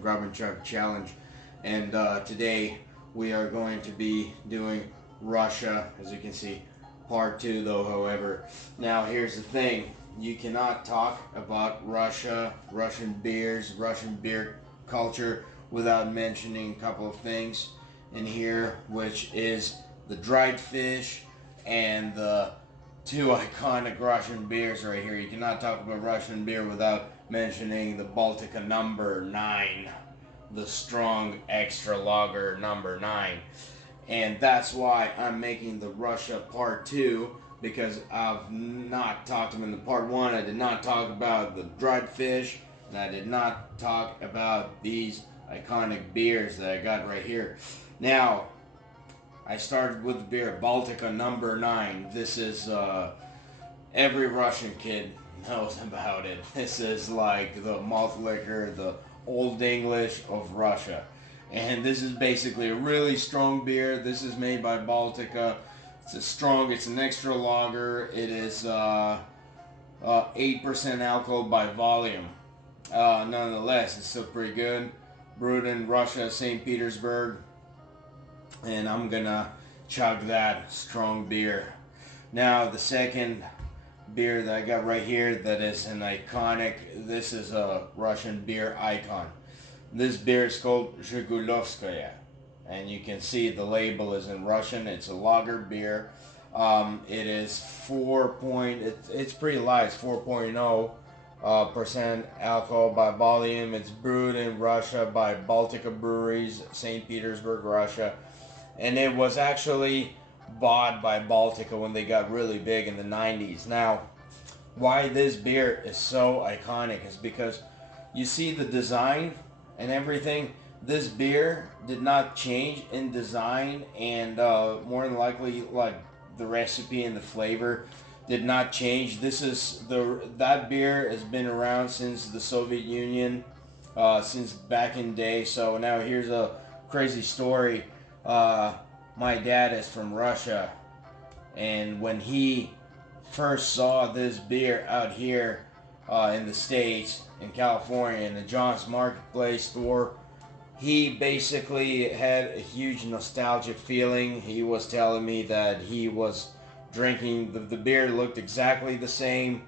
Grub and Chug challenge, and today we are going to be doing Russia, as you can see, part 2 though. However, now here's the thing: you cannot talk about Russia, Russian beers, Russian beer culture without mentioning a couple of things in here, which is the dried fish and the two iconic Russian beers right here. You cannot talk about Russian beer without mentioning the BALTIKA number 9, the strong extra lager number 9. And that's why I'm making the Russia part 2, because I've not talked about in the part 1. I did not talk about the dried fish, and I did not talk about these iconic beers that I got right here. Now, I started with the beer BALTIKA number 9. This is every Russian kid knows about it. This is like the malt liquor, the Old English of Russia. And this is basically a really strong beer. This is made by BALTIKA. It's an extra lager. It is 8% alcohol by volume. Nonetheless, it's still pretty good. Brewed in Russia, St. Petersburg. And I'm gonna chug that strong beer. Now the second beer that I got right here that is an iconic, this is a Russian beer icon. This beer is called JEGULIOVSKOE, and you can see the label is in Russian. It's a lager beer. It is it's pretty light. It's 4.0 percent alcohol by volume. It's brewed in Russia by BALTIKA breweries, St. Petersburg, Russia. And it was actually bought by BALTIKA when they got really big in the 90s. Now, why this beer is so iconic is because you see the design and everything. This beer did not change in design, and more than likely, like the recipe and the flavor did not change. That beer has been around since the Soviet Union, since back in day. So now here's a crazy story. My dad is from Russia, and when he first saw this beer out here in the States, in California, in the John's Marketplace store, he basically had a huge nostalgic feeling. He was telling me that he was drinking, the beer looked exactly the same.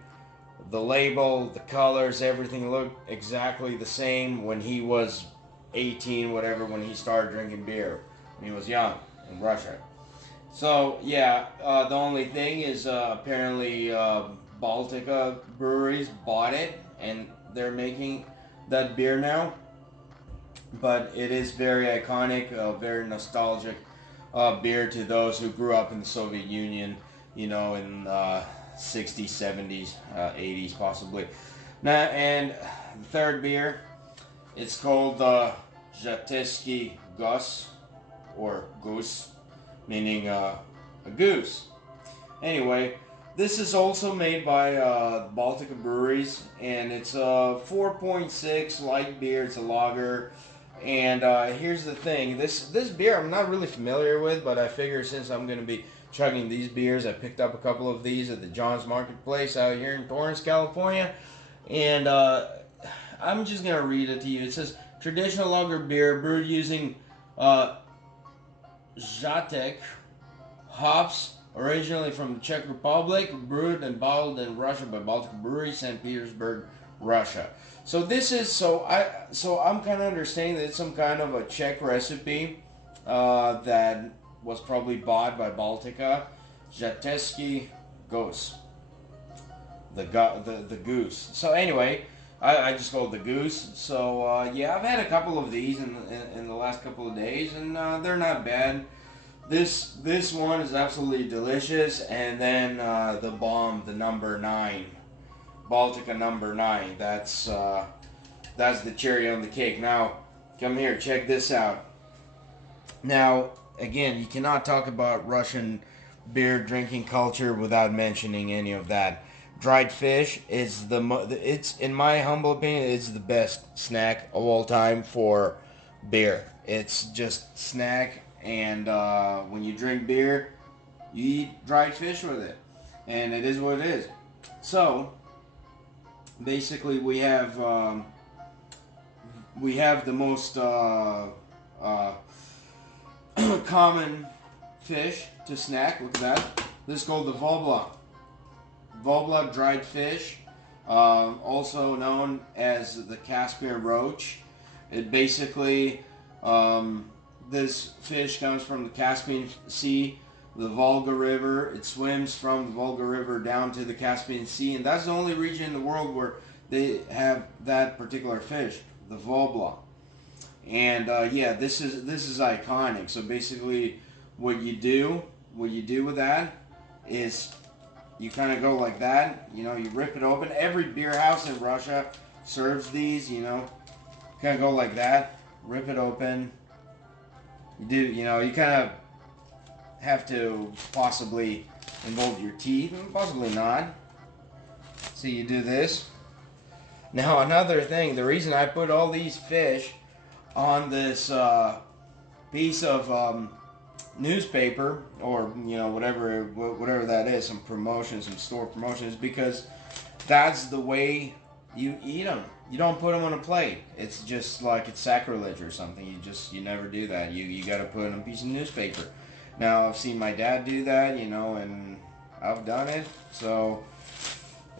The label, the colors, everything looked exactly the same when he was 18, whatever, when he started drinking beer. When he was young in Russia. So yeah, the only thing is apparently BALTIKA breweries bought it and they're making that beer now. But it is very iconic, very nostalgic beer to those who grew up in the Soviet Union, you know, in 60s, 70s, 80s possibly. Now, and the third beer, it's called Zatetsky Gus, or goose, meaning a goose. Anyway, this is also made by BALTIKA breweries, and it's a 4.6 light beer. It's a lager. And here's the thing: this beer I'm not really familiar with, but I figure since I'm going to be chugging these beers, I picked up a couple of these at the John's Marketplace out here in Torrance, California, and I'm just going to read it to you. It says, traditional lager beer brewed using Žatek hops, originally from the Czech Republic, brewed and bottled in Russia by BALTIKA Brewery, St. Petersburg, Russia. So this is I'm kind of understanding that it's some kind of a Czech recipe that was probably bought by BALTIKA. Zatetsky Goose, the goose. So anyway, I just call it the goose. So yeah, I've had a couple of these in the last couple of days, and they're not bad. This one is absolutely delicious. And then the bomb, the number 9, BALTIKA number 9. That's the cherry on the cake. Now, come here, check this out. Now, again, you cannot talk about Russian beer drinking culture without mentioning any of that. Dried fish is it's, in my humble opinion, it's the best snack of all time for beer. It's just snack, and when you drink beer, you eat dried fish with it, and it is what it is. So basically, we have we have the most common fish to snack. Look at that. This is called the VOBLA. VOBLA dried fish, also known as the Caspian roach. It basically, this fish comes from the Caspian Sea, the Volga River. It swims from the Volga River down to the Caspian Sea, and that's the only region in the world where they have that particular fish, the VOBLA. And yeah, this is iconic. So basically, what you do with that is you kind of go like that. You know, you rip it open. Every beer house in Russia serves these. You know, kind of go like that, rip it open. You know, you kind of have to possibly involve your teeth, possibly not. So you do this. Now another thing, the reason I put all these fish on this piece of newspaper, or you know, whatever that is, some promotion, some store promotion, is because that's the way you eat them. You don't put them on a plate. It's just like it's sacrilege or something. You never do that. You got to put it on a piece of newspaper. Now I've seen my dad do that, you know, and I've done it. So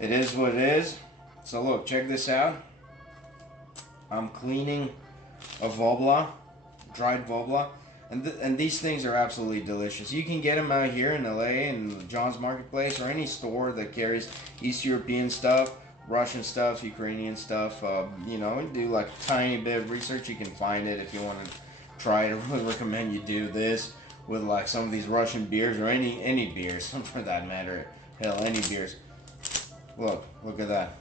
it is what it is. So look, check this out. I'm cleaning a VOBLA, dried VOBLA, and these things are absolutely delicious. You can get them out here in LA in John's Marketplace or any store that carries East European stuff, Russian stuff, Ukrainian stuff. You know, do like a tiny bit of research. You can find it if you want to try it. I would recommend you do this with like some of these Russian beers or any beers for that matter. Hell, any beers. Look at that.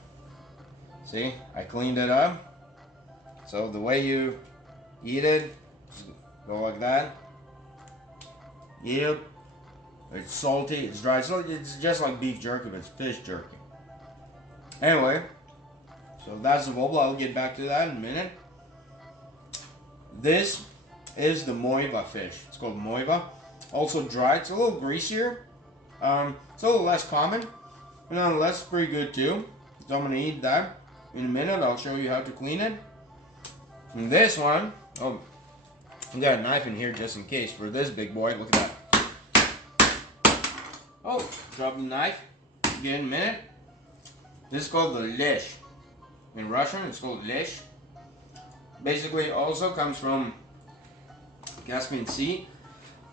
See, I cleaned it up. So the way you eat it, go like that. Eat it. It's salty, it's dry. So it's just like beef jerky, but it's fish jerky. Anyway, so that's the VOBLA. I'll get back to that in a minute. This is the moiva fish. It's called moiva. Also dried. It's a little greasier. It's a little less common, but nonetheless pretty good too. So I'm gonna eat that in a minute. I'll show you how to clean it. And this one, oh, I got a knife in here just in case for this big boy. Look at that. Oh, drop the knife. Get in a minute. This is called the LESH. In Russian, it's called LESH. Basically, also comes from Caspian Sea.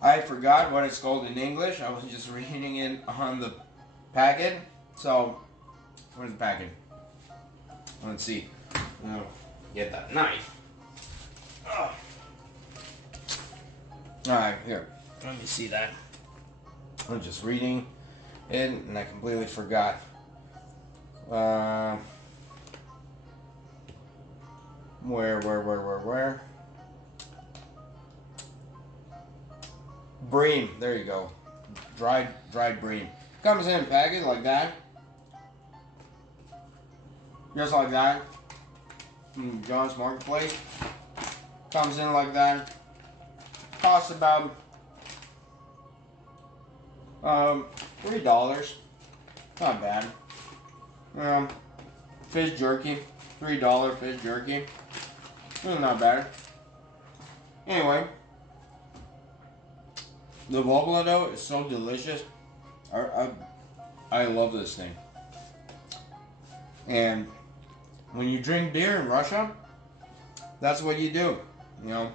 I forgot what it's called in English. I was just reading it on the packet. So, where's the packet? Let's see. I'll get that knife. Oh. Alright, here. Let me see that. I'm just reading it and I completely forgot. Where? Bream, there you go. Dried bream. Comes in a package like that. Just like that. From John's Marketplace. Comes in like that. Costs about $3. Not bad. Fish jerky. $3 fish jerky. Not bad. Anyway. The VOBLA though is so delicious. I love this thing. And when you drink beer in Russia, that's what you do. You know,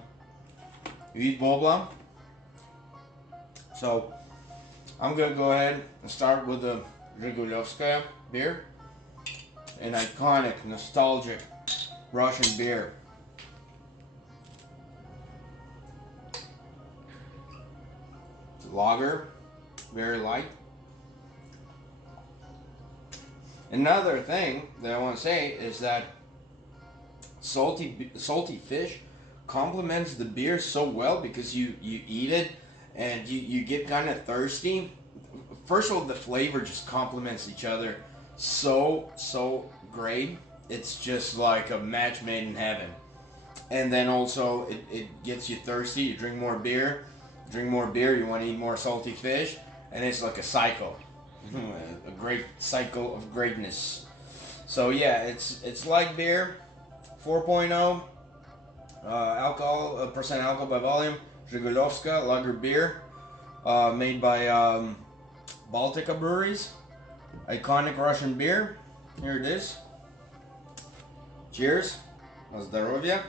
you eat VOBLA. So I'm gonna go ahead and start with the JEGULIOVSKOE beer, an iconic, nostalgic Russian beer. It's a lager, very light. Another thing that I want to say is that salty fish complements the beer so well because you eat it and you get kind of thirsty. First of all, the flavor just complements each other so great. It's just like a match made in heaven. And then also it gets you thirsty. You drink more beer, you want to eat more salty fish, and it's like a cycle. A great cycle of greatness. So yeah, it's like beer 4.0, alcohol, percent alcohol by volume. JEGULIOVSKOE lager beer, made by BALTIKA breweries. Iconic Russian beer. Here it is. Cheers. Na zdrowie.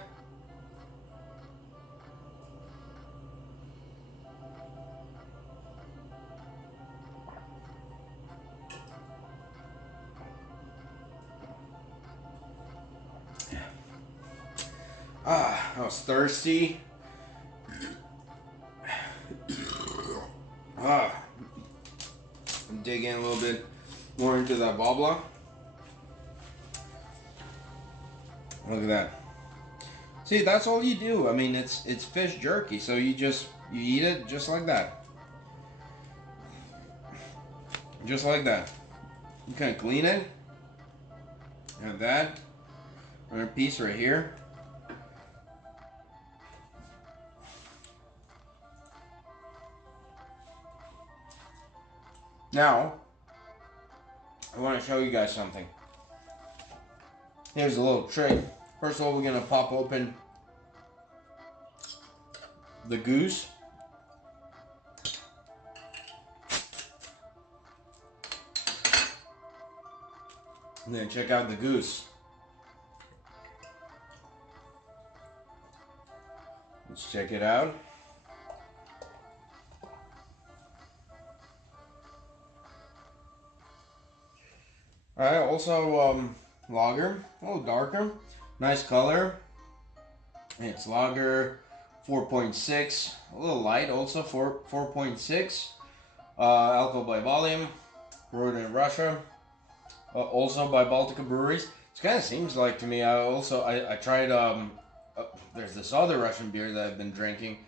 I was thirsty. Dig in a little bit more into that VOBLA. Look at that. See, that's all you do. I mean, it's fish jerky, so you eat it just like that. Just like that. You kind of clean it. Have that. Another piece right here. Now, I want to show you guys something. Here's a little trick. First of all, we're going to pop open the goose. And then check out the goose. Let's check it out. Alright, also lager, a little darker, nice color. It's lager 4.6, a little light also, 4.6. Alcohol by volume, brewed in Russia, also by BALTIKA breweries. It kind of seems like to me, I tried, there's this other Russian beer that I've been drinking,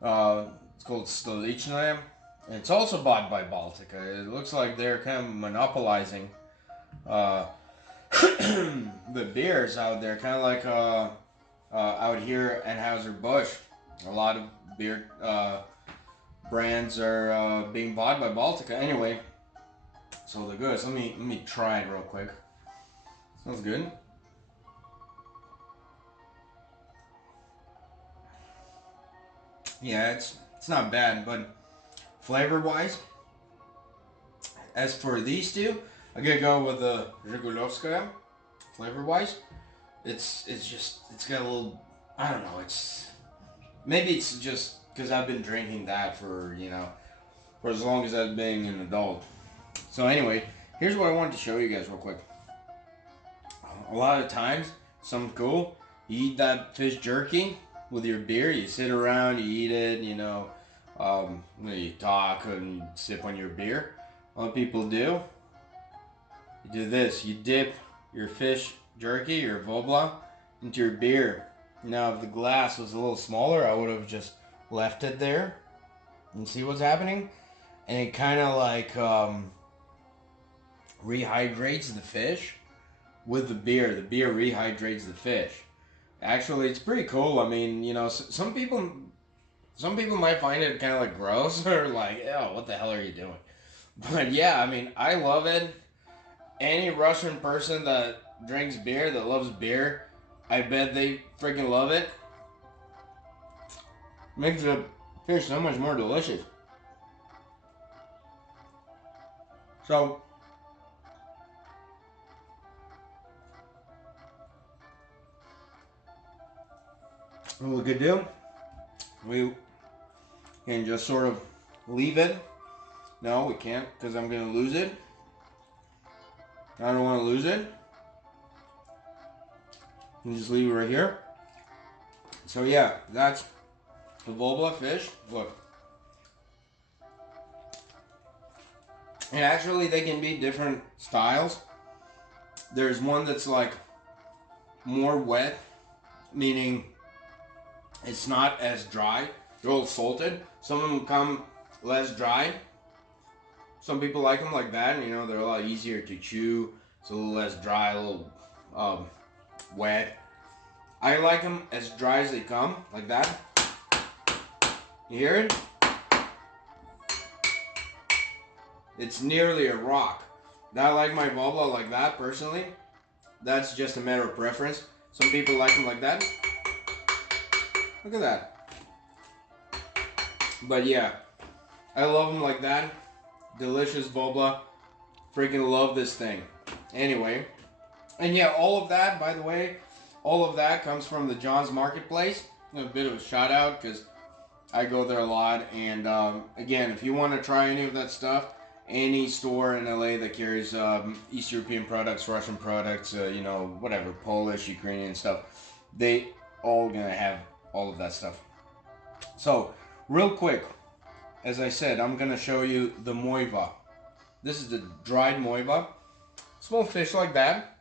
it's called Stolichная, and it's also bought by BALTIKA. It looks like they're kind of monopolizing the beers out there, kind of like out here at Anheuser-Busch. A lot of beer brands are being bought by BALTIKA. Anyway, so the goods. Let me try it real quick. Smells good. Yeah, it's not bad, but flavor-wise, as for these two, I'm gonna go with the JEGULIOVSKOE. Flavor-wise, it's got a little, I don't know, maybe it's just because I've been drinking that for, you know, for as long as I've been an adult. So anyway, here's what I wanted to show you guys real quick. A lot of times, something cool, you eat that fish jerky with your beer, you sit around, you eat it, you know, you talk and sip on your beer. A lot of people do. You do this, you dip your fish jerky, your VOBLA, into your beer. Now, if the glass was a little smaller, I would have just left it there. And see what's happening? And it kind of like rehydrates the fish with the beer. The beer rehydrates the fish. Actually, it's pretty cool. I mean, you know, some people might find it kind of like gross or like, oh, what the hell are you doing? But yeah, I mean, I love it. Any Russian person that drinks beer, that loves beer, I bet they freaking love it. Makes the fish so much more delicious. So, what we could do, we can just sort of leave it. No, we can't, because I'm going to lose it. I don't want to lose it. You just leave it right here. So yeah, that's the VOBLA fish. Look. And actually they can be different styles. There's one that's like more wet, meaning it's not as dry. They're all salted. Some of them come less dry. Some people like them like that, you know, they're a lot easier to chew. It's a little less dry, a little wet. I like them as dry as they come, like that. You hear it? It's nearly a rock. I like my VOBLA like that, personally. That's just a matter of preference. Some people like them like that. Look at that. But yeah, I love them like that. Delicious VOBLA. Freaking love this thing. Anyway, and yeah, all of that, by the way, all of that comes from the John's Marketplace. A bit of a shout out because I go there a lot. And again, if you want to try any of that stuff, any store in LA that carries East European products, Russian products, you know, whatever, Polish, Ukrainian stuff, they all gonna have all of that stuff. So, real quick, as I said, I'm gonna show you the moiva. This is the dried moiva. Small fish like that.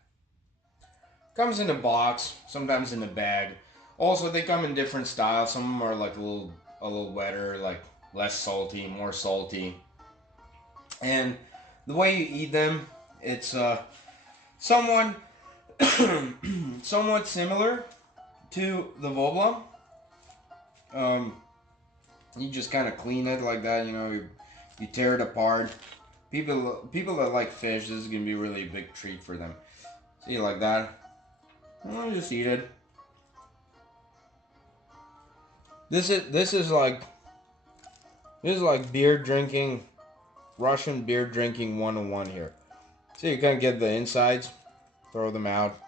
Comes in a box, sometimes in a bag. Also, they come in different styles. Some of them are like a little wetter, like less salty, more salty. And the way you eat them, it's somewhat somewhat similar to the VOBLA. You just kind of clean it like that, you know. You tear it apart. People that like fish, this is gonna be really a big treat for them. See, like that. I'll just eat it. This is like beer drinking, Russian beer drinking 101 here. So you kind of get the insides, throw them out.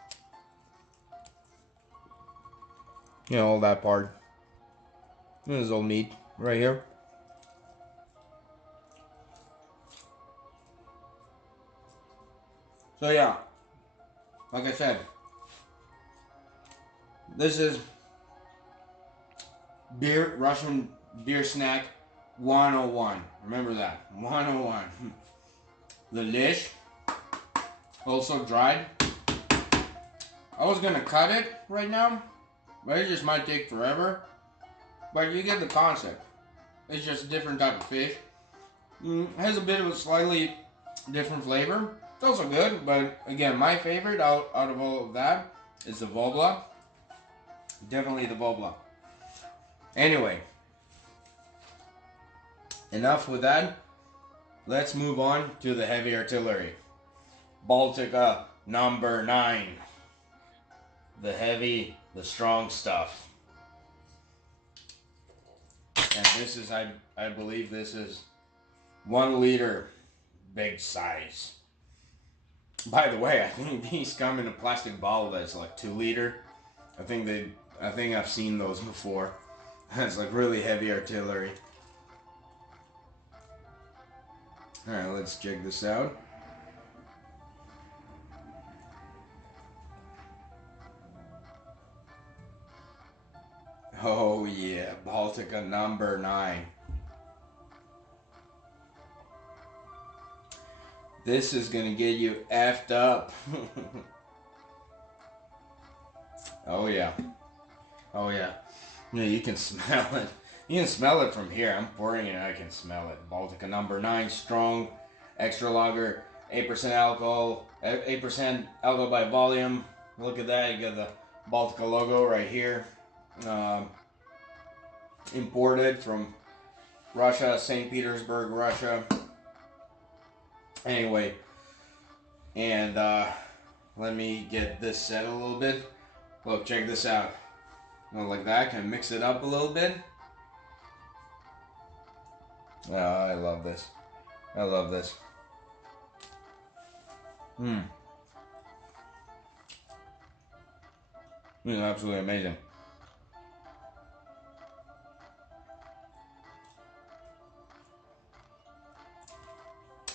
You know, all that part. This is all meat right here. So yeah, like I said, this is Russian beer snack 101. Remember that, 101. The LESH, also dried. I was gonna cut it right now, but it just might take forever. But you get the concept. It's just a different type of fish. Has a bit of a slightly different flavor. It's also good, but again, my favorite out of all of that is the VOBLA. Definitely the VOBLA. Anyway, enough with that. Let's move on to the heavy artillery. BALTIKA number 9. The heavy, the strong stuff. And this is, I believe this is 1 liter, big size. By the way, I think these come in a plastic bottle that's like 2 liter. I think I've seen those before. It's like really heavy artillery. Alright, let's check this out. Oh yeah, BALTIKA number 9. This is gonna get you effed up. Oh yeah. Oh yeah. Yeah, you can smell it. You can smell it from here. I'm pouring it, I can smell it. BALTIKA number 9, strong, extra lager, 8% alcohol, 8% alcohol by volume. Look at that, you got the BALTIKA logo right here. Imported from Russia, St. Petersburg, Russia. Anyway, and let me get this set a little bit. Look, check this out. Like that, can I mix it up a little bit? Oh, I love this. I love this. This is absolutely amazing.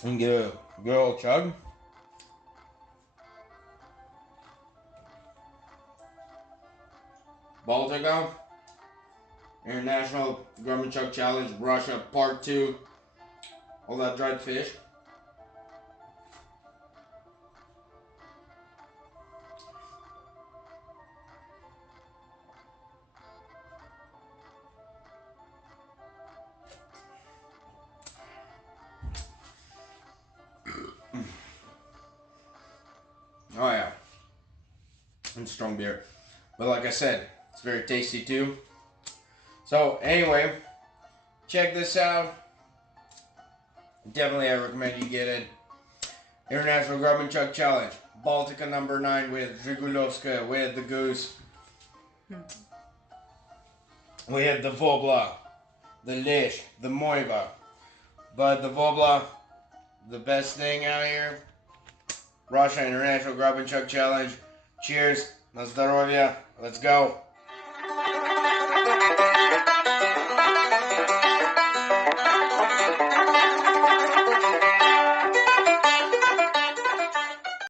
And get a good old chug. BALTIKA International Grub and Chug Challenge Russia Part 2. All that dried fish. Oh yeah, and strong beer, but like I said, it's very tasty too. So anyway, check this out. Definitely I recommend you get it. International Grub and Chug Challenge, BALTIKA number 9 with JEGULIOVSKOE, with the goose. We have the VOBLA, the LESH, the Moiva. But the VOBLA, the best thing out here. Russia International Grub and Chug Challenge. Cheers. Na zdrowie. Let's go.